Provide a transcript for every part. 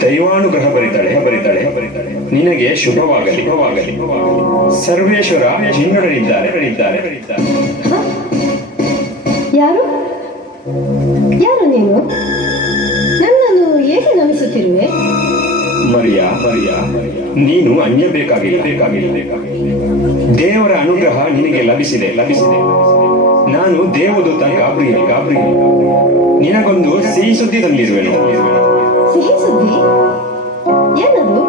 ದೈವಾನುಗ್ರಹ ಬರಿತಾಳೆ. ಬರಿತಾಳೆ ನಿನಗೆ ಶುಭವಾಗಲಿ. ಶುಭವಾಗಲಿ ಸರ್ವೇಶ್ವರ ನಿನ್ನೊಡನಿದ್ದಾರೆ ಬರೀತಾರೆ? ಯಾರು? ಯಾರು ನೀನು? ನನ್ನನ್ನು ಏಕೆ ನಮಿಸುತ್ತಿರುವೆ ಮರಿಯ ಮರಿಯ ನೀನು ಅನ್ಯ ಬೇಕಾಗಿಲ್ಲ. ಬೇಕಾಗಿಲ್ಲ ದೇವರ ಅನುಗ್ರಹ ನಿನಗೆ ಲಭಿಸಿದೆ ಲಭಿಸಿದೆ. ನಾನು ದೇವದೂತ ಗಾಬ್ರಿಯಲ್ ಗಾಬ್ರಿಯಲ್ ನಿನಗೊಂದು ಸಿಹಿ ಸುದ್ದಿ ತಂದಿರುವೆನು ಸಿಹಿ ಸುದ್ದಿ ಏನದು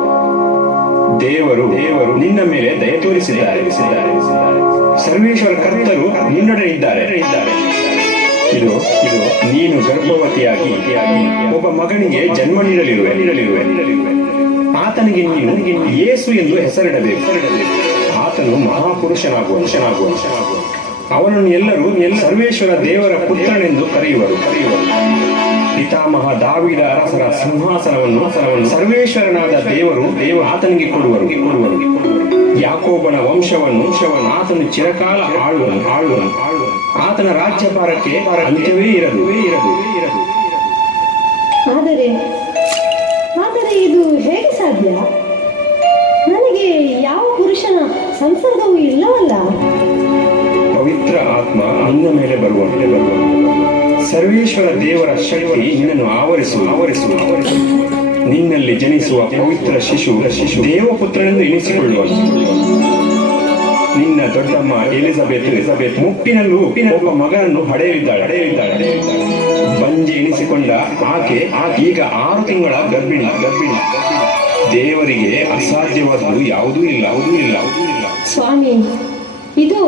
ದೇವರು ದೇವರು ನಿನ್ನ ಮೇಲೆ ದಯ ತೋರಿಸಿದ್ದಾರೆ. ಸರ್ವೇಶ್ವರ ಕರ್ತರು ನಿನ್ನೊಡನೆ ಇದ್ದಾರೆ. ಇದ್ದಾರೆ ಇದು ಇದು ನೀನು ಗರ್ಭವತಿಯಾಗಿ ಒಬ್ಬ ಮಗನಿಗೆ ಜನ್ಮ ನೀಡಲಿರುವೆ ನೀಡಲಿರುವೆ ಆತನಿಗೆ ನೀನು ಯೇಸು ಎಂದು ಹೆಸರಿಡಬೇಕು. ಆತನು ಮಹಾಪುರುಷನಾಗುವ ಪುರುಷನಾಗುವ ಅವನನ್ನು ಎಲ್ಲರೂ ಎಲ್ಲ ಸರ್ವೇಶ್ವರ ದೇವರ ಪುತ್ರನೆಂದು ಕರೆಯುವರು ಕರೆಯುವರು. ಪಿತಾಮಹ ದಾವಿದ ಅರಸರ ಸಿಂಹಾಸನವನ್ನು ಸರ್ವೇಶ್ವರನಾದ ದೇವರು ದೇವ ಆತನಿಗೆ ಕೊಡುವರು. ಕೊಡುವರು ಯಾಕೋಬನ ವಂಶವನ್ನು ವಂಶವನ್ನು ಆತನು ಚಿರಕಾಲ ಆಳುವನು. ಆಳುವನು ಆತನ ರಾಜ್ಯಭಾರಕ್ಕೆ ಅಂತ್ಯವೇ ಇರದು. ಇರದು ಇರದು ಆದರೆ ಆದರೆ ಇದು ಹೇಗೆ ಸಾಧ್ಯ? ನನಗೆ ಯಾವ ಪುರುಷನ ಸಂಸರ್ಗವೂ ಇಲ್ಲವಲ್ಲ. ಪವಿತ್ರ ಆತ್ಮ ಅಂದ ಮೇಲೆ ಬರುವ ಮೇಲೆ ಬರುವ. ಸರ್ವೇಶ್ವರ ದೇವರ ಶಕ್ತಿ ನಿನ್ನನ್ನು ಆವರಿಸು ಆವರಿಸು ಆವರಿಸು ನಿನ್ನಲ್ಲಿ ಜನಿಸುವ ಪವಿತ್ರ ಶಿಶು ಶಿಶು ದೇವಪುತ್ರನೆಂದು ಎನಿಸಿಕೊಳ್ಳುವ ನಿನ್ನ ದೊಡ್ಡಮ್ಮ ಎಲಿಜಬೆತ್ ಎಲಿಜಬೆತ್ ಮುಪ್ಪಿನಲ್ಲೂ ಉಪ್ಪಿನ ಒಬ್ಬ ಮಗನನ್ನು ಹಡೆಯಲಿದ್ದಾಳೆ. ಹಡೆಯಲಿದ್ದಾಳೆ ಬಂಜಿ ಎನಿಸಿಕೊಂಡ ಆಕೆ ಆಕೆ ಈಗ ಆರು ತಿಂಗಳ ಗರ್ಭಿಣಿ. ಗರ್ಭಿಣಿ ದೇವರಿಗೆ ಅಸಾಧ್ಯವಾದರೂ ಯಾವುದೂ ಇಲ್ಲ ಯಾವುದೂ ಇಲ್ಲ ಯಾವುದೂ ಇಲ್ಲ. ಸ್ವಾಮಿ, ಇದು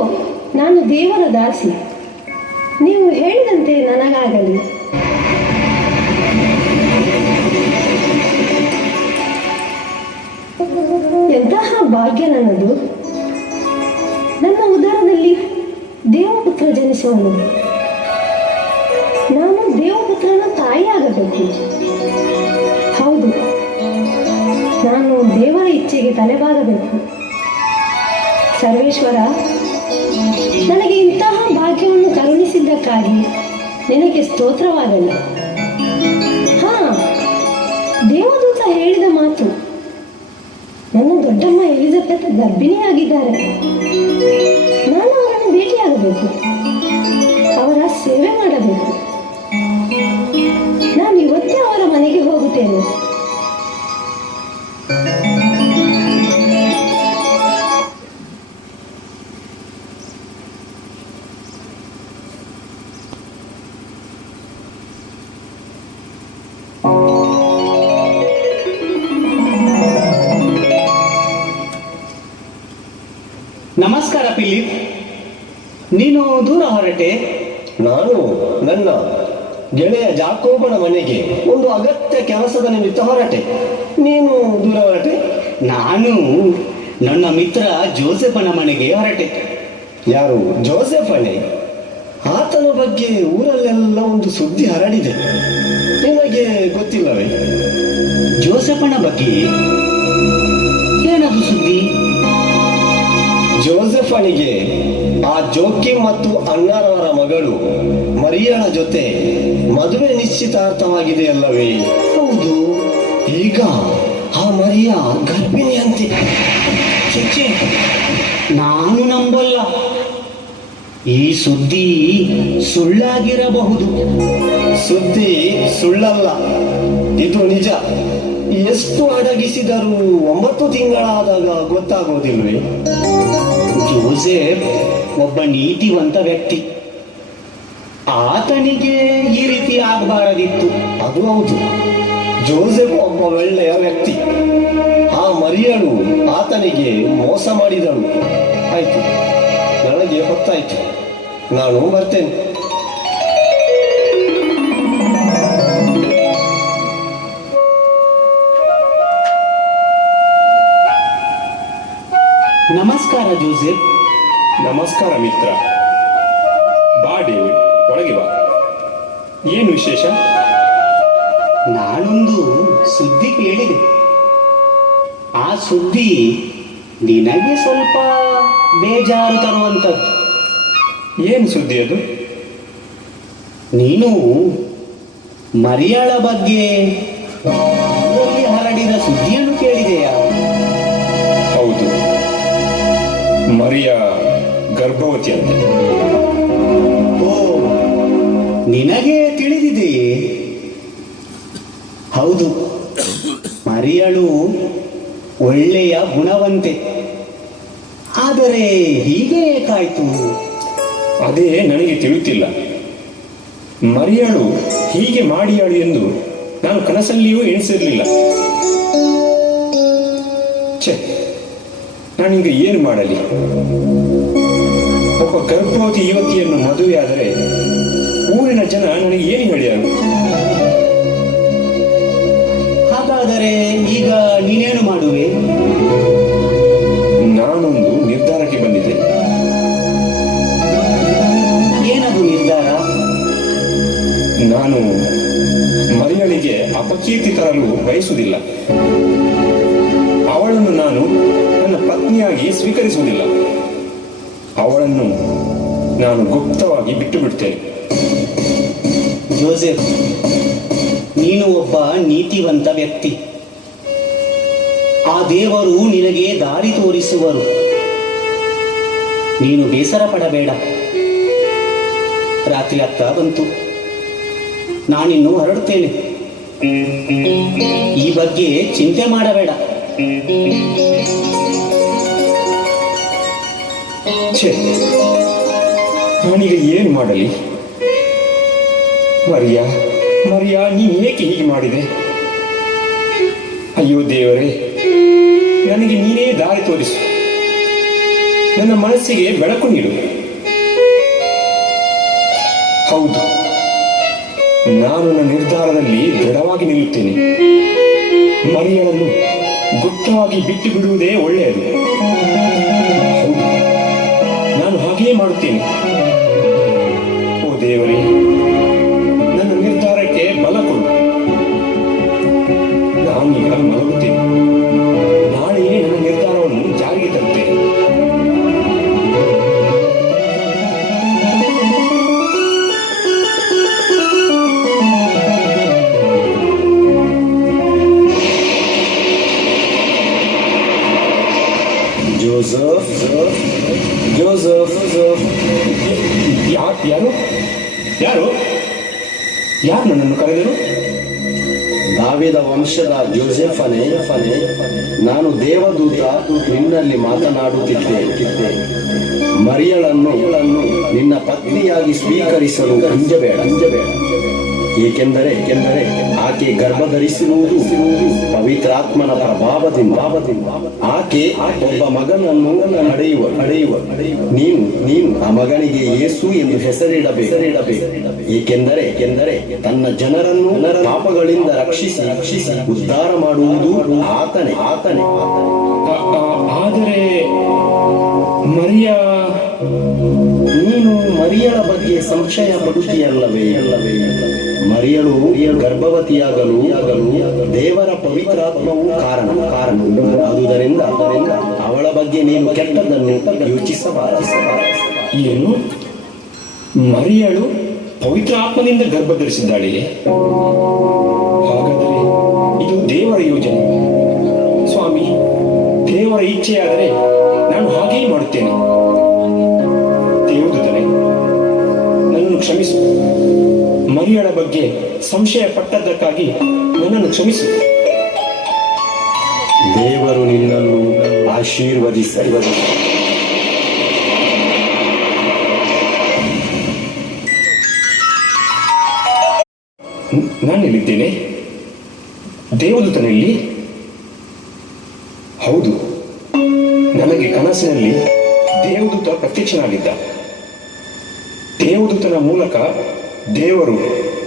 ನಾನು ದೇವರ ದಾಸಿ. ನೀವು ಹೇಳಿದಂತೆ ನನಗಾಗಲಿ. ಎಂತಹ ಭಾಗ್ಯ ನನ್ನದು. ನನ್ನ ಉದರದಲ್ಲಿ ದೇವಪುತ್ರ ಜನಿಸುವನು. ನಾನು ದೇವಪುತ್ರನ ತಾಯಿಯಾಗಬೇಕು. ಹೌದು, ನಾನು ದೇವರ ಇಚ್ಛೆಗೆ ತಲೆಬಾಗಬೇಕು. ಸರ್ವೇಶ್ವರ ಭಾಗ್ಯವನ್ನು ಕರುಣಿಸಿದ್ದಕ್ಕಾಗಿ ನಿನಗೆ ಸ್ತೋತ್ರವಾಗಲ್ಲ ಹಾ, ದೇವದೂತ ಹೇಳಿದ ಮಾತು. ನನ್ನ ದೊಡ್ಡಮ್ಮ ಎಲಿಜಬೆತ್ ಗರ್ಭಿಣಿಯಾಗಿದ್ದಾರೆ. ನಾನು ಅವರನ್ನು ಭೇಟಿಯಾಗಬೇಕು. ಅವರ ಸೇವೆ ಮಾಡಬೇಕು. ದೂರ ಹೊರಟೆ. ನಾನು ನನ್ನ ಗೆಳೆಯ ಜಾಕೋಬನ ಮನೆಗೆ ಒಂದು ಅಗತ್ಯ ಕೆಲಸದ ನಿಮಿತ್ತ ಹೊರಟೆ. ನೀನು ದೂರ ಹೊರಟೆ? ನಾನು ನನ್ನ ಮಿತ್ರ ಜೋಸೆಫನ ಮನೆಗೆ ಹೊರಟೆ. ಯಾರು? ಜೋಸೆಫನೇ? ಆತನ ಬಗ್ಗೆ ಊರಲ್ಲೆಲ್ಲ ಒಂದು ಸುದ್ದಿ ಹರಡಿದೆ. ನಿಮಗೆ ಗೊತ್ತಿಲ್ಲವೇ? ಜೋಸೆಫನ ಬಗ್ಗೆ ಜೋಸೆಫನಿಗೆ ಆ ಜೋಕಿ ಮತ್ತು ಅಣ್ಣರವರ ಮಗಳು ಮರಿಯಳ ಜೊತೆ ಮದುವೆ ನಿಶ್ಚಿತಾರ್ಥವಾಗಿದೆ ಅಲ್ಲವೇ? ಹೌದು. ಈಗ ಆ ಮರಿಯ ಗರ್ಭಿಣಿಯಂತೆ. ನಾನು ನಂಬಲ್ಲ. ಈ ಸುದ್ದಿ ಸುಳ್ಳಾಗಿರಬಹುದು. ಸುದ್ದಿ ಸುಳ್ಳಲ್ಲ. ಇದು ನಿಜ. ಎಷ್ಟು ಅಡಗಿಸಿದರೂ ಒಂಬತ್ತು ತಿಂಗಳಾದಾಗ ಗೊತ್ತಾಗೋದಿಲ್ವೇ? ಜೋಸೆಫ್ ಒಬ್ಬ ನೀತಿವಂತ ವ್ಯಕ್ತಿ. ಆತನಿಗೆ ಈ ರೀತಿ ಆಗಬಾರದಿತ್ತು. ಅದು ಹೌದು. ಜೋಸೆಫ್ ಒಬ್ಬ ಒಳ್ಳೆಯ ವ್ಯಕ್ತಿ. ಆ ಮರಿಯಳು ಆತನಿಗೆ ಮೋಸ ಮಾಡಿದಳು. ಆಯ್ತು, ನನಗೆ ಹೊತ್ತಾಯ್ತು. ನಾನು ಬರ್ತೇನೆ. ನಮಸ್ಕಾರ ಜೋಸೆಫ್. ನಮಸ್ಕಾರ ಮಿತ್ರ. ಬಾಡಿ ಡೇವಿಡ್ ಒಳಗೆ ಬಾ. ಏನು ವಿಶೇಷ? ನಾನೊಂದು ಸುದ್ದಿ ಕೇಳಿದೆ. ಆ ಸುದ್ದಿ ನಿನಗೆ ಸ್ವಲ್ಪ ಬೇಜಾರು ತರುವಂಥದ್ದು. ಏನು ಸುದ್ದಿ ಅದು? ನೀನು ಮರಿಯಾಳ ಬಗ್ಗೆ ಹರಡಿದ ಸುದ್ದಿಯನ್ನು ಮರಿಯ ಗರ್ಭವತಿ ಅಂತೆ. ಓ ನಿನಗೆ ತಿಳಿದಿದೆಯೇ? ಹೌದು ಮರಿಯಳು ಒಳ್ಳೆಯ ಗುಣವಂತೆ. ಆದರೆ ಹೀಗೆ ಏಕಾಯ್ತು ಅದೇ ನನಗೆ ತಿಳಿಯುತ್ತಿಲ್ಲ ಮರಿಯಳು ಹೀಗೆ ಮಾಡಿಯಾಳು ಎಂದು ನಾನು ಕನಸಲ್ಲಿಯೂ ಎಣಿಸಿರಲಿಲ್ಲ. ನಾನೀಗ ಏನು ಮಾಡಲಿ? ಒಬ್ಬ ಗರ್ಭವತಿ ಯುವತಿಯನ್ನು ಮದುವೆಯಾದರೆ ಊರಿನ ಜನ ನನಗೆ ಏನು ಹೇಳಿದರು? ಹಾಗಾದರೆ ಈಗ ನೀನೇನು ಮಾಡುವೆ? ನಾನೊಂದು ನಿರ್ಧಾರಕ್ಕೆ ಬಂದಿದ್ದೆ. ಏನದು ನಿರ್ಧಾರ? ನಾನು ಮರಿಯಳಿಗೆ ಅಪಕೀರ್ತಿ ತರಲು ಬಯಸುವುದಿಲ್ಲ. ಪತ್ನಿಯಾಗಿ ಸ್ವೀಕರಿಸುವುದಿಲ್ಲ. ಅವಳನ್ನು ನಾನು ಗುಪ್ತವಾಗಿ ಬಿಟ್ಟು ಬಿಡ್ತೇನೆ ಜೋಸೆಫ್, ನೀನು ಒಬ್ಬ ನೀತಿವಂತ ವ್ಯಕ್ತಿ. ಆ ದೇವರು ನಿನಗೆ ದಾರಿ ತೋರಿಸುವರು. ನೀನು ಬೇಸರ ಪಡಬೇಡ ರಾತ್ರಿ ಆಗ್ತಾ ಬಂತು. ನಾನಿನ್ನು ಹೊರಡುತ್ತೇನೆ. ಈ ಬಗ್ಗೆ ಚಿಂತೆ ಮಾಡಬೇಡ. ಛೇ ನಾನೀಗ ಏನು ಮಾಡಲಿ? ಮರಿಯಾ ಮರಿಯಾ, ನೀನು ಏಕೆ ಹೀಗೆ ಮಾಡಿದೆ? ಅಯ್ಯೋ ದೇವರೇ, ನನಗೆ ನೀನೇ ದಾರಿ ತೋರಿಸು. ನನ್ನ ಮನಸ್ಸಿಗೆ ಬೆಳಕು ನೀಡು. ಹೌದು, ನಾನು ನನ್ನ ನಿರ್ಧಾರದಲ್ಲಿ ದೃಢವಾಗಿ ನಿಲ್ಲುತ್ತೇನೆ. ಮರಿಯಳನ್ನು ಗುಪ್ತವಾಗಿ ಬಿಟ್ಟು ಬಿಡುವುದೇ ಒಳ್ಳೆಯದು. ನಾನು ಹಾಗೆಯೇ ಏಕೆಂದರೆ ಏಕೆಂದರೆ ಆಕೆ ಗರ್ಭ ಧರಿಸಿರುವುದು ಪವಿತ್ರಾತ್ಮನ ಪ್ರಭಾವದಿಂದ. ಭಾವದಿಂದ ಆಕೆ ಒಬ್ಬ ಮಗನನ್ನು ನಡೆಯುವ ನಡೆಯುವ ನೀನು ನೀನು ಆ ಮಗನಿಗೆ ಯೇಸು ಎಂದು ಹೆಸರಿಡಬೇಕು. ಹೆಸರಿಡಬೇಕು ಏಕೆಂದರೆ ಏಕೆಂದರೆ ತನ್ನ ಜನರನ್ನು ಪಾಪಗಳಿಂದ ರಕ್ಷಿಸಿ ರಕ್ಷಿಸಿ ಉದ್ಧಾರ ಮಾಡುವುದು ಆತನೇ. ಆತನೇ. ಆದರೆ ಮರಿಯ ನೀನು ಮರಿಯಳ ಬಗ್ಗೆ ಸಂಶಯ ಪಡುತ್ತೀಯಲ್ಲವೇ ಅಲ್ಲವೇ ಮರಿಯಳು ಗರ್ಭವತಿಯಾಗಲು, ದೇವರ ಪವಿತ್ರಾತ್ಮವು ಕಾರಣ. ಕಾರಣ ಆದುದರಿಂದ ಅವಳ ಬಗ್ಗೆ ನೀನು ಕೆಟ್ಟದನ್ನು ಯೋಚಿಸಬಾರದು. ಏನು? ಮರಿಯಳು ಪವಿತ್ರ ಆತ್ಮದಿಂದ ಗರ್ಭ ಧರಿಸಿದ್ದಾಳೆ ಹಾಗಾದರೆ ಇದು ದೇವರ ಯೋಜನೆ. ಸ್ವಾಮಿ, ದೇವರ ಇಚ್ಛೆಯಾದರೆ ನಾನು ಹಾಗೇ ಮಾಡುತ್ತೇನೆ. ದೇವದೂತನೇ ನನ್ನನ್ನು ಕ್ಷಮಿಸು. ಮರಿಯಳ ಬಗ್ಗೆ ಸಂಶಯ ಪಟ್ಟದ್ದಕ್ಕಾಗಿ ನನ್ನನ್ನು ಕ್ಷಮಿಸಿ. ದೇವರು ನಿನ್ನನ್ನು ಆಶೀರ್ವದಿಸಿ ನ್- ನಾನೆಲ್ಲಿದ್ದೇನೆ. ದೇವದೂತನಲ್ಲಿ. ಹೌದು. ನನಗೆ ಕನಸಿನಲ್ಲಿ ದೇವದೂತ ಪ್ರತ್ಯಕ್ಷನಾಗಿದ್ದ. ದೇವದೂತನ ಮೂಲಕ ದೇವರು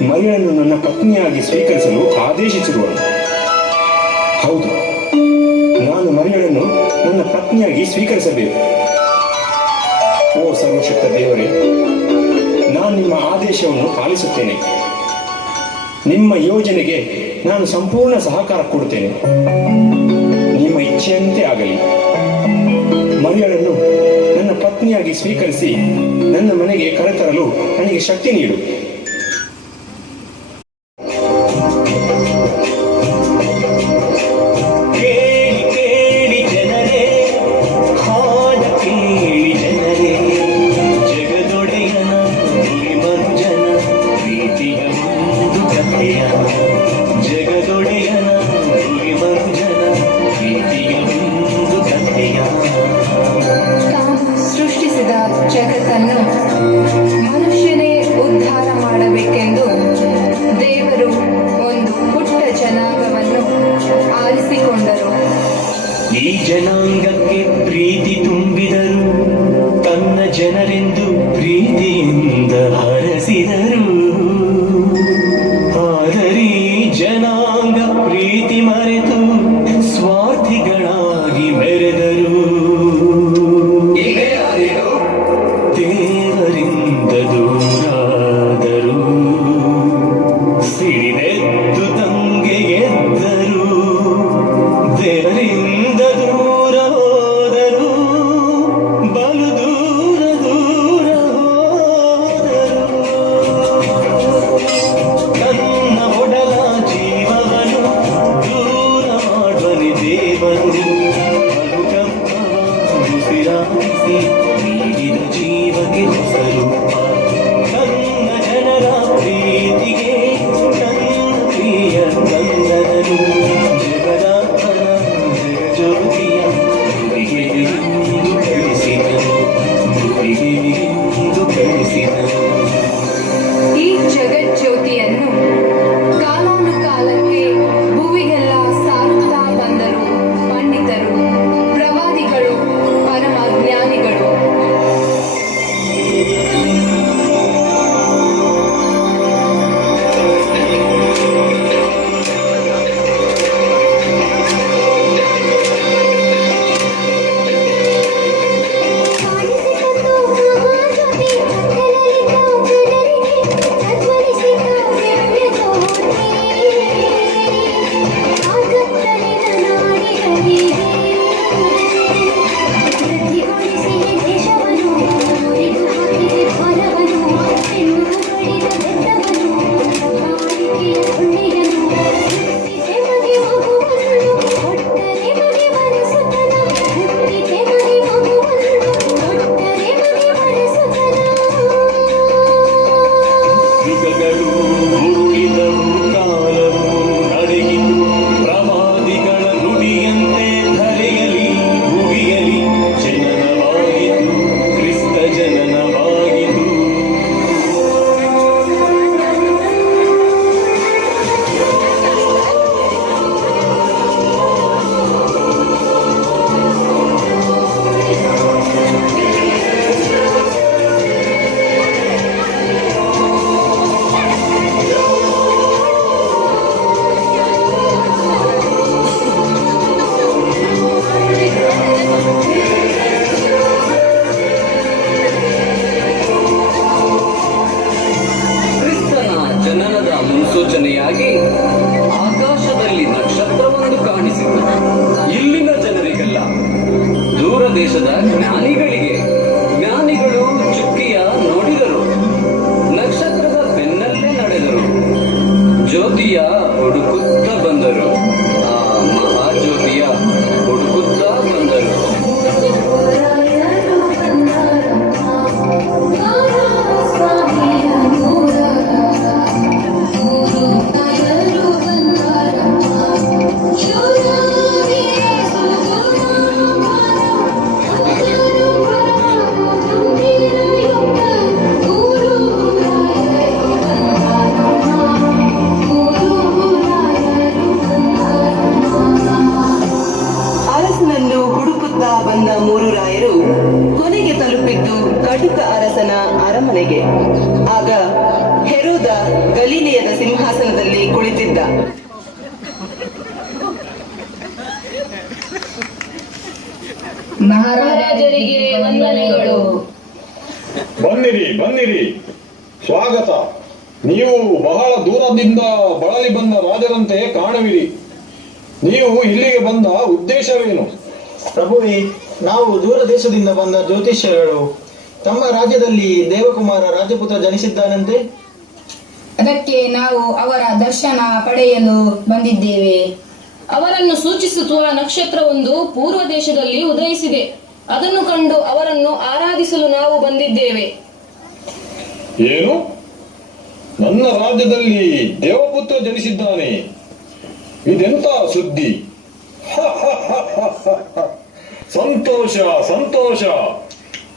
ಮರಿಯನ್ನು ನನ್ನ ಪತ್ನಿಯಾಗಿ ಸ್ವೀಕರಿಸಲು ಆದೇಶಿಸಿರುವರು ಹೌದು, ನಾನು ಮರಿಯನ್ನು ನನ್ನ ಪತ್ನಿಯಾಗಿ ಸ್ವೀಕರಿಸಬೇಕು. ಓ ಸರ್ವಶಕ್ತ ದೇವರೇ, ನಾನು ನಿಮ್ಮ ಆದೇಶವನ್ನು ಪಾಲಿಸುತ್ತೇನೆ. ನಿಮ್ಮ ಯೋಜನೆಗೆ ನಾನು ಸಂಪೂರ್ಣ ಸಹಕಾರ ಕೊಡುತ್ತೇನೆ. ನಿಮ್ಮ ಇಚ್ಛೆಯಂತೆ ಆಗಲಿ. ಮರಿಯಳನ್ನು ನನ್ನ ಪತ್ನಿಯಾಗಿ ಸ್ವೀಕರಿಸಿ ನನ್ನ ಮನೆಗೆ ಕರೆತರಲು ನನಗೆ ಶಕ್ತಿ ನೀಡು. Lúgidão ಮಹಾರಾಜರಿಗೆ ವಂದನೆಗಳು. ಬನ್ನಿರಿ ಬನ್ನಿರಿ ಸ್ವಾಗತ. ನೀವು ಬಹಳ ದೂರದಿಂದ ಬಳಲಿ ಬಂದ ರಾಜರಂತೆ ಕಾಣುವಿರಿ. ನೀವು ಇಲ್ಲಿಗೆ ಬಂದ ಉದ್ದೇಶವೇನು? ಪ್ರಭುವಿ ನಾವು ದೂರ ದೇಶದಿಂದ ಬಂದ ಜ್ಯೋತಿಷ್ಯಗಳು ತಮ್ಮ ರಾಜ್ಯದಲ್ಲಿ ದೇವಕುಮಾರ ರಾಜಪುತ್ರ ಜನಿಸಿದ್ದಾನಂತೆ? ಅದಕ್ಕೆ ನಾವು ಅವರ ದರ್ಶನ ಪಡೆಯಲು ಬಂದಿದ್ದೇವೆ. ಅವರನ್ನು ಸೂಚಿಸುವ ನಕ್ಷತ್ರವೊಂದು ಪೂರ್ವ ದೇಶದಲ್ಲಿ ಉದಯಿಸಿದೆ. ಅದನ್ನು ಕಂಡು ಅವರನ್ನು ಆರಾಧಿಸಲು ನಾವು ಬಂದಿದ್ದೇವೆ. ಏನು? ನನ್ನ ರಾಜ್ಯದಲ್ಲಿ ದೇವಪುತ್ರ ಜನಿಸಿದ್ದಾನೆ. ಇದೆಂತ ಸುದ್ದಿ? ಸಂತೋಷ ಸಂತೋಷ.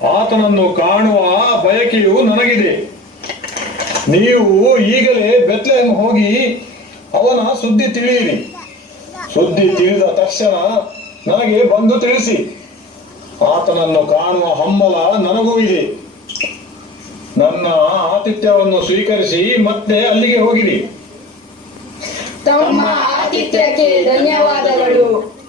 ಆತನನ್ನು ಕಾಣುವ ಬಯಕೆಯು ನನಗಿದೆ. ನೀವು ಈಗಲೇ ಬೆತ್ತಲೆಯನ್ನು ಹೋಗಿ ಅವನ ಸುದ್ದಿ ತಿಳಿಯಿರಿ. ಸುದ್ದಿ ತಿಳಿದ ತಕ್ಷಣ ನನಗೆ ಬಂದು ತಿಳಿಸಿ. ಆತನನ್ನು ಕಾಣುವ ಹಮ್ಮಲ ನನಗೂ ಇದೆ. ನನ್ನ ಆತಿಥ್ಯವನ್ನು ಸ್ವೀಕರಿಸಿ ಮತ್ತೆ ಅಲ್ಲಿಗೆ ಹೋಗಿರಿ. ತಮ್ಮ ಧನ್ಯವಾದಗಳು.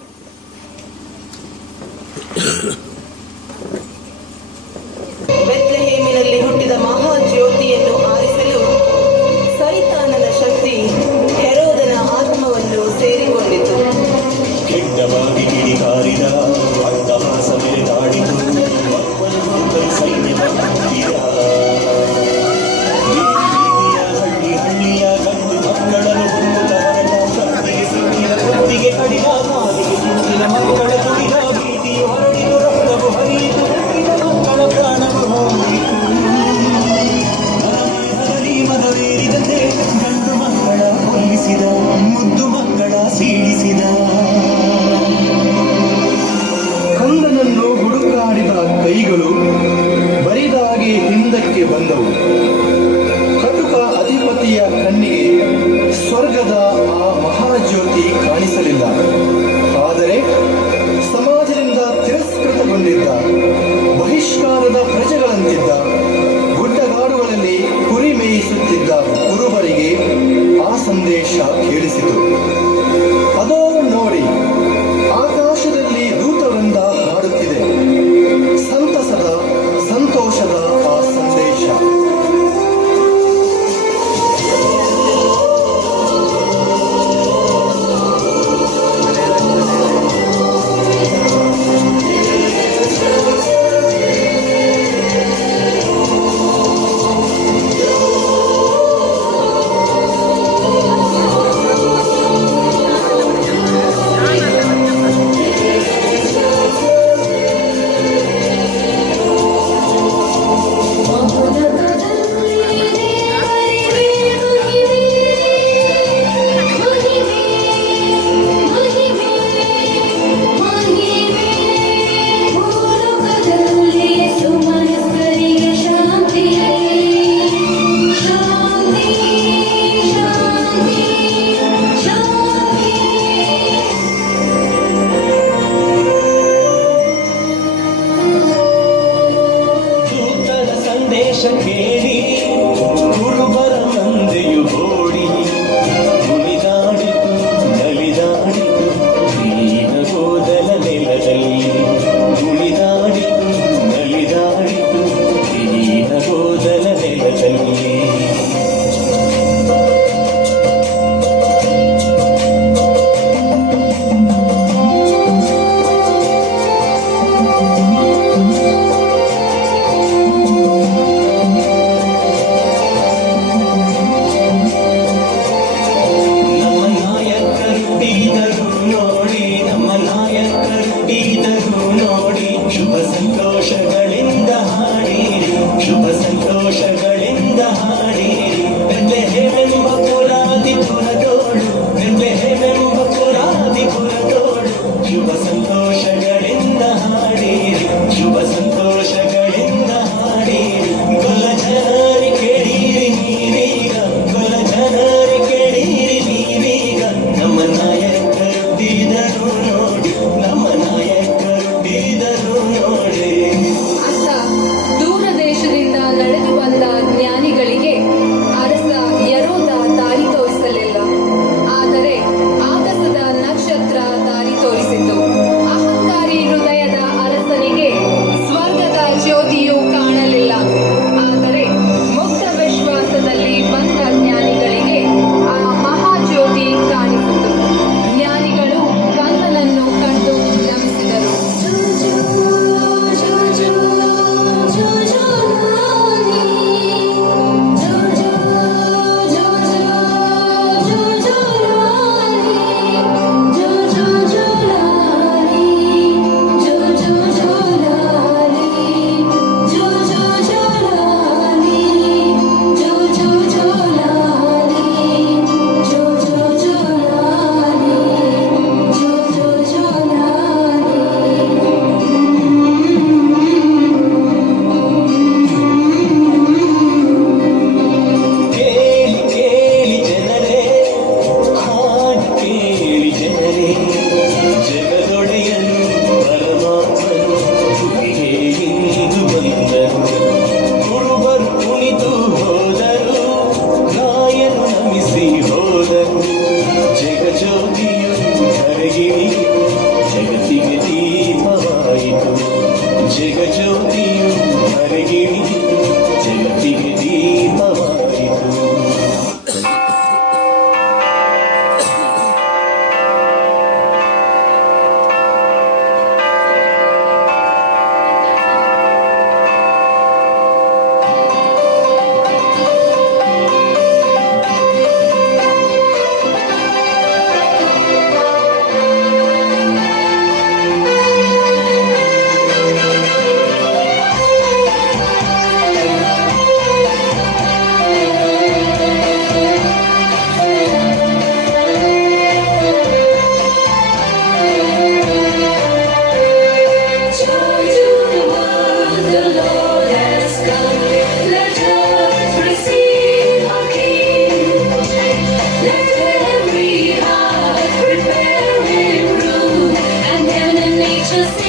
just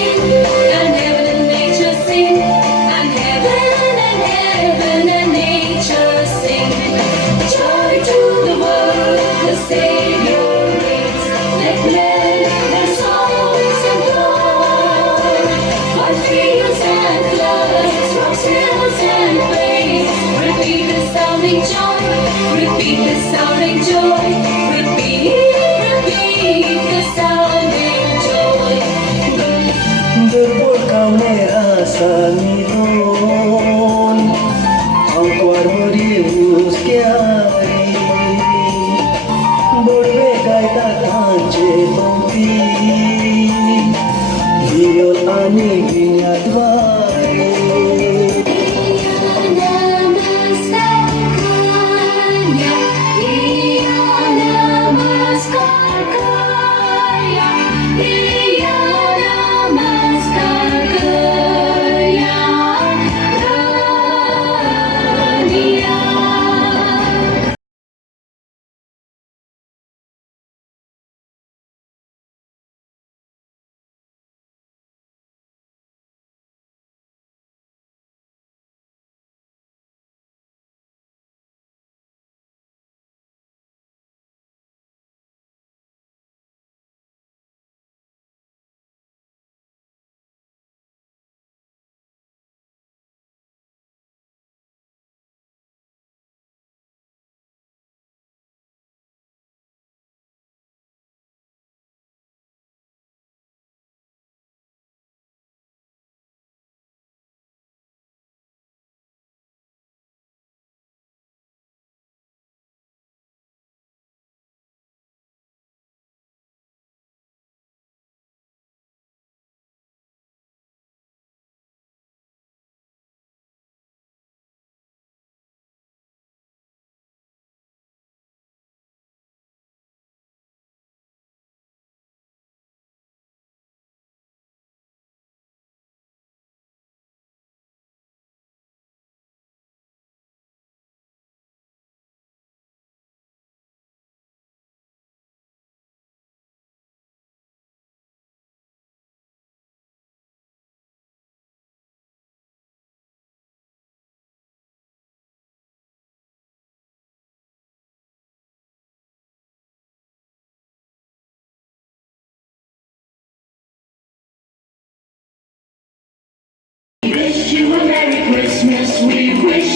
sun.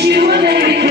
you and everything.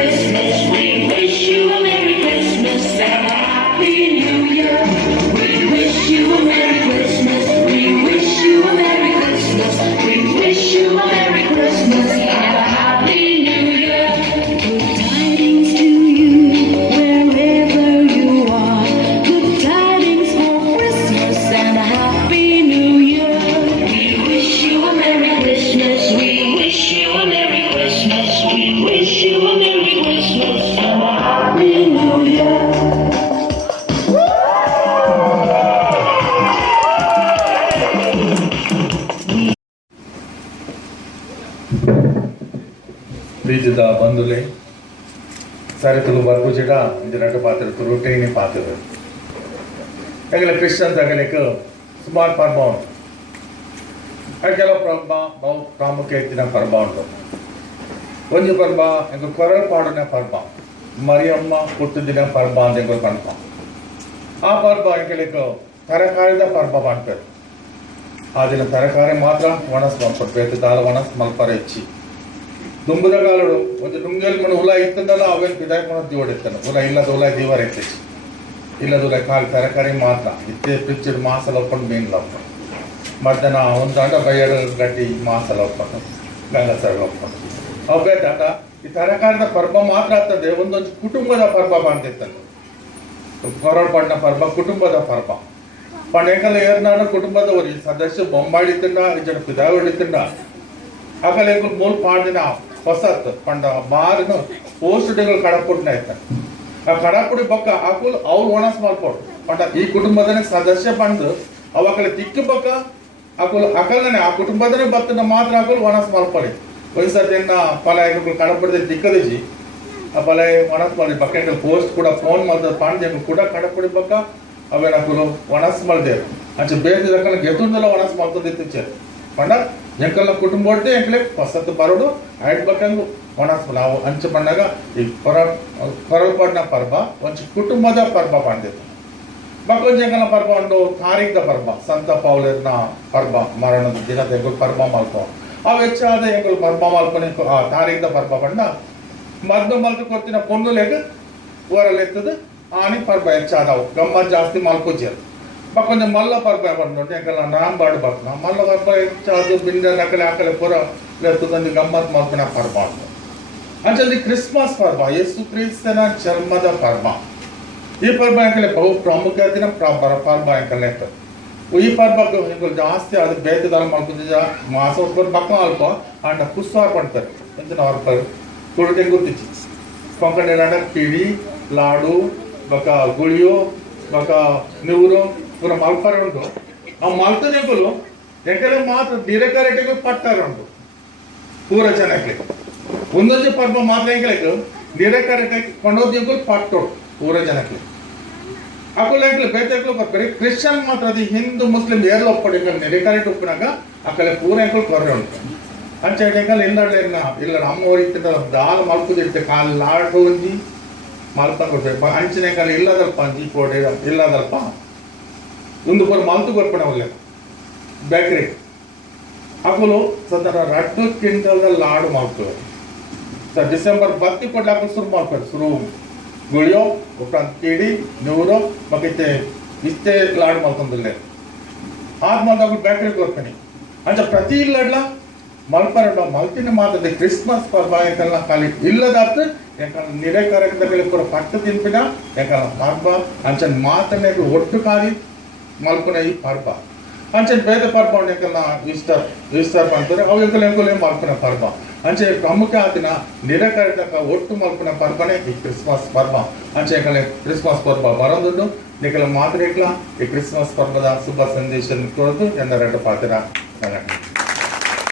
ಸರಿತುಲು ಬರ್ಗುಜಿಡ ಇಂದಿನಟ್ಟು ಪಾತ್ರ ತುರುಟೇನಿ ಪಾತ್ರ ಎಗಲ ಕ್ರಿಶ್ಚಿಯನ್ ತಗಲಿಕ ಸುಮಾರು ಪರ್ವ ಉಂಟು ಕೆಲವು ಪರ್ವ ಬಹು ಪ್ರಾಮುಖ್ಯ ಇತ್ತಿನ ಪರ್ವ ಉಂಟು ಒಂದು ಪರ್ವ ಎಂಗ ಕೊರಳ ಪಾಡಿನ ಪರ್ವ ಮರಿಯಮ್ಮ ಹುಟ್ಟಿದಿನ ಪರ್ವ ಅಂತ ಎಂಗ ಪರ್ವ ಆ ಪರ್ವ ಎಂಗಲಿಕ ತರಕಾರಿದ ಪರ್ವ ಮಾಡ್ತಾರೆ ಆ ದಿನ ತರಕಾರಿ ಮಾತ್ರ ಒಣಸ್ ಮಾಡ್ಕೊಡ್ಬೇಕು ದಾಲ ಒಣಸ್ ಮಲ್ಪರ ಹೆಚ್ಚಿ ದುಂಬುದ ಕಾಲಡು ಒಂದು ಡುಂಗಲ್ ಮನ ಹುಲ ಇತ್ತಂದಲ್ಲ ಅವೇನ್ ಪಿದಾಯ್ ಮನ ದಿವಡಿತ್ತಾನೆ ಹುಲ ಇಲ್ಲದ ಹುಲ ದಿವಾರ ಇತ್ತು ಇಲ್ಲದ ಹುಲ ಕಾಲು ತರಕಾರಿ ಮಾತ್ರ. ಇತ್ತೆ ಪಿಚ್ಚರ್ ಮಾಸಲ ಒಪ್ಪಂಡು ಮೀನ್ ಒಪ್ಪಂಡು ಮಧ್ಯಾಹ್ನ ಒಂದು ಅಂಡ ಬೈಯರ್ ಗಟ್ಟಿ ಮಾಸಲ ಒಪ್ಪಂಡು ಗಂಗಸರ ಒಪ್ಪಂಡು ಅವೇ ತಾತ, ಈ ತರಕಾರಿನ ಪರ್ವ ಮಾತ್ರ ಆಗ್ತದೆ. ಒಂದೊಂದು ಕುಟುಂಬದ ಪರ್ವ ಬಂದಿತ್ತಲ್ಲ. ಕೊರಳ ಪಡ್ನ ಪರ್ವ ಕುಟುಂಬದ ಪರ್ವ ಪಣೆಕಲ್ ಕುಟುಂಬದ ಕುಟುಂಬದವರಿ ಸದಸ್ಯ ಬೊಂಬಾಡಿತಿಂಡ ಇಜನ ಪಿದಾಯ್ ಹೊಡಿತಿಂಡ ಆಗಲೇ ಮೂಲ ಪಾಡಿನ ಹೊಸತ್, ಪಂಡ ಮಾರಿನ ಪೋಸ್ಟ್ಗಳು ಕಡಪುಡಿನ ಆಯ್ತ ಆ ಕಡಪುಡಿ ಬಕ್ಕ ಹಾಕುಲ್ ಅವ್ರು ಒಣಸ್ ಮಾಡ್ಕೊಡ್ ಪಂಡ ಈ ಕುಟುಂಬದ ಸದಸ್ಯ ಬಂದು ಅವಾಗಲೇ ತಿಕ್ಕ ಬಕ್ಕ ಹಾಕುಲ್ ಅಕಲನೆ ಆ ಕುಟುಂಬದ ಬತ್ತನ ಮಾತ್ರ ಹಾಕುಲ್ ಒಣಸ್ ಮಾಡ್ಕೊಡಿ ಒಂದ್ಸತಿಯನ್ನ ಪಲ ಕಡಪುಡಿದ ದಿಕ್ಕದಿಜಿ ಆ ಪಲ ಒಣಸ್ ಮಾಡಿ ಬಕ್ಕ ಪೋಸ್ಟ್ ಕೂಡ ಫೋನ್ ಮಾಡ್ದ ಪಾಂಡ್ಯ ಕೂಡ ಕಡಪುಡಿ ಬಕ್ಕ ಅವೇನಾಕುಲು ಒಣಸ್ ಮಾಡಿದೆ ಅಂಚೆ ಬೇರೆ ಗೆದ್ದುಂದಲ್ಲ ಒಣಸ್ ಮಾಡ್ತದಿತ್ತು ಪಂಡ ಎಂಕಲ್ನ ಕುಟುಂಬ ಒಟ್ಟೆ ಎಂಕಲೆ ಹೊಸತ್ತು ಬರೋಡು ಆಯ್ತು ಬೇಕಂದು ಒಣಸ್ ನಾವು ಅಂಚೆ ಪಂಡಾಗ ಈ ಕೊರ ಕೊರಲ್ಪಡ್ನ ಪರ್ವ ಒಂಚ ಕುಟುಂಬದ ಪರ್ವ ಪಂಡಿತ್ತು ಮಕ್ಕೊಂದು ಎಂಕಲ್ನ ಪರ್ವ ಉಂಡು ತಾರೀಖದ ಪರ್ವ ಸಂತ ಪೌಲರ್ನ ಪರ್ವ ಮರಣದ ದಿನದ ಎಂಕಲ್ ಪರ್ವ ಮಲ್ಕೊ ಅವು ಹೆಚ್ಚಾದ ಎಂಕಲ್ ಪರ್ವ ಮಲ್ಕೊನಿ ಆ ತಾರೀಖದ ಪರ್ವ ಪಂಡ ಮದ್ದು ಮಲ್ತು ಕೊತ್ತಿನ ಪೊನ್ನುಲೆಗ್ ಊರಲ್ಲಿ ಎತ್ತದ ಆನಿ ಪರ್ಬ ಹೆಚ್ಚಾದವು ಗಮ್ಮತ್ ಜಾಸ್ತಿ ಮಲ್ಕೋಜ್ಯರು ಬಾ ಕೊಂಚ ಮಲ್ಲ ಪರ್ಬ ಬಂದು ಯಾಕಲ್ಲ ನಾಂಬಾಡು ಬರ್ತಾನ ಮಲ್ಲ ಪರ್ಬ ಹೆಚ್ಚಾದ ಬಿಂದ ನಕಲೆ ಆಕಲೆ ಪುರ ಎತ್ತದಂದು ಗಮ್ಮತ್ ಮಲ್ಪನ ಪರ್ಬ ಅಂತ ಅಂಚಲ್ಲಿ ಕ್ರಿಸ್ಮಸ್ ಪರ್ಬ ಯೇಸು ಕ್ರಿಸ್ತನ ಜನ್ಮದ ಪರ್ಬ ಈ ಪರ್ಬ ಅಂಕಲೆ ಬಹು ಪ್ರಾಮುಖ್ಯತೆನ ಪರ್ಬ ಪರ್ಬ ಅಂಕಲೆ ಇತ್ತು ಈ ಪರ್ಬ ಇಂಕಲ್ ಜಾಸ್ತಿ ಅದು ಬೇತದಾಲ ಮಾಡ್ಕೊಂಡ ಮಾಸ ಒಬ್ಬರು ಬಕ್ಕ ಅಲ್ಪ ಅಂಡ ಕುಸ್ವಾರ ಪಡ್ತಾರೆ ಎಂತ ಅವ್ರ ಕುಳಿತೆ ಗುರ್ತಿಚ್ಚಿ ಕೊಂಕಣಿ ರಾಡ ಕಿಡಿ ಲಾಡು ಬಕ ಗುಳಿಯೋ ಬಕ ನಿವ್ರು ಪೂರ ಮಲ್ಪರೆ ಉಂಟು. ಆ ಮಲ್ತದ ಎಂಕಲು ಮಾತ್ರ ದಿರಕರೆಟೆಗೆ ಪಟ್ಟಾರ ಉಂಟು. ಪೂರ ಜನಕ್ಕೆ. ಒಂದೊಂದು ಪರ್ಬ ಮಾತ್ರ ಎಂಕಲೆಕ್ ದಿರಕರೆಟೆ ಕೊಂಡೋದ್ ಎಂಕಲ್ ಪಟ್ಟು ಪೂರ ಜನಕ್ಕೆ. ಅಕುಲ ಎಂಕಲು ಬೇತೆಕ್ಲು ಬರ್ತಾರೆ ಕ್ರಿಶ್ಚಿಯನ್ ಮಾತ್ರ ಅದು ಹಿಂದೂ ಮುಸ್ಲಿಂ ಏರ್ಲ ಒಪ್ಪಡಿ ನಿರಕರೆಟ್ ಒಪ್ಪಿನಾಗ ಅಕಲೆ ಪೂರ ಎಂಕಲ್ ಕೊರ್ರೆ ಉಂಟು. ಅಂಚೆ ಎಂಕಲ್ ಇಲ್ಲಡ್ಲೆ ಇಲ್ಲ ಅಮ್ಮ ಹೊರಿತಿದ್ದ ದಾಲ್ ಕಾಲ್ ಲಾಡ್ ಒಂಜಿ. ಮಲ್ಪ ಕೊಡ್ತಾರೆ. ಅಂಚಿನ ಕಾಲ ಇಲ್ಲದಲ್ಪ ಅಂಜಿ ಕೋಡೆ ಇಲ್ಲದಲ್ಪ. ಒಂದು ಬರ್ ಮಲ್ತು ಕೊರ್ಪಣ ಒಳ್ಳೆ ಬೇಕ್ರಿ ಅಕುಲು ಸದರ ರಡ್ಡು ಕ್ವಿಂಟಲ್ ಲಾಡು ಮಾಡ್ತಾರೆ ಸರ್ ಡಿಸೆಂಬರ್ ಬತ್ತಿ ಕೊಡ್ಲಾಕ ಶುರು ಮಾಡ್ತಾರೆ ಶುರು ಗುಳಿಯೋ ಒಪ್ಪಂತ ಕೇಳಿ ನೂರು ಮತ್ತೆ ಇಷ್ಟೇ ಲಾಡು ಮಾಡ್ಕೊಂದಿಲ್ಲ ಆದ್ಮೇಲೆ ಅವ್ರು ಬೇಕ್ರಿ ಕೊಡ್ತೀನಿ ಅಂಚ ಪ್ರತಿ ಇಲ್ಲಡ್ಲ ಮಲ್ಪರಡ ಮಲ್ತಿನ ಮಾತದ ಕ್ರಿಸ್ಮಸ್ ಪರ್ಬ ಯಾಕಲ್ಲ ಖಾಲಿ ಇಲ್ಲದಾತ್ ಯಾಕಂದ್ರೆ ನಿರೆ ಕಾರ್ಯಕ್ರಮದಲ್ಲಿ ಪೂರ ಪಟ್ಟು ತಿನ್ಪಿನ ಯಾಕಲ್ಲ ಪರ್ಬ ಅಂಚನ್ ಮಾತನೆ ಒಟ್ಟು ಕಾಲಿ ಮಲ್ಪುನ ಈ ಪರ್ಬ ಅಂಚನ್ ಬೇದ ಪರ್ಬ ಯಾಕಲ್ಲ ಈಸ್ಟರ್ ಈಸ್ಟರ್ ಅಂತಾರೆ ಅವು ಎಂಕಲ್ ಎಂಕಲ್ ಮಲ್ಪುನ ಪರ್ಬ ಅಂಚೆ ಪ್ರಮುಖ ಆದಿನ ನಿರೆ ಕಾರ್ಯಕ್ರಮ ಒಟ್ಟು ಮಲ್ಪುನ ಪರ್ಬನೆ ಈ ಕ್ರಿಸ್ಮಸ್ ಪರ್ಬ ಅಂಚೆ ಯಾಕಲೆ ಕ್ರಿಸ್ಮಸ್ ಪರ್ಬ ಬರೋದುಂಡು ನಿಕಲ ಮಾತ್ರ ಈ ಕ್ರಿಸ್ಮಸ್ ಪರ್ಬದ ಶುಭ ಸಂದೇಶ ಕೊಡೋದು ಎಂದ ಎರಡು ಪಾತ್ರ ನನಗೆ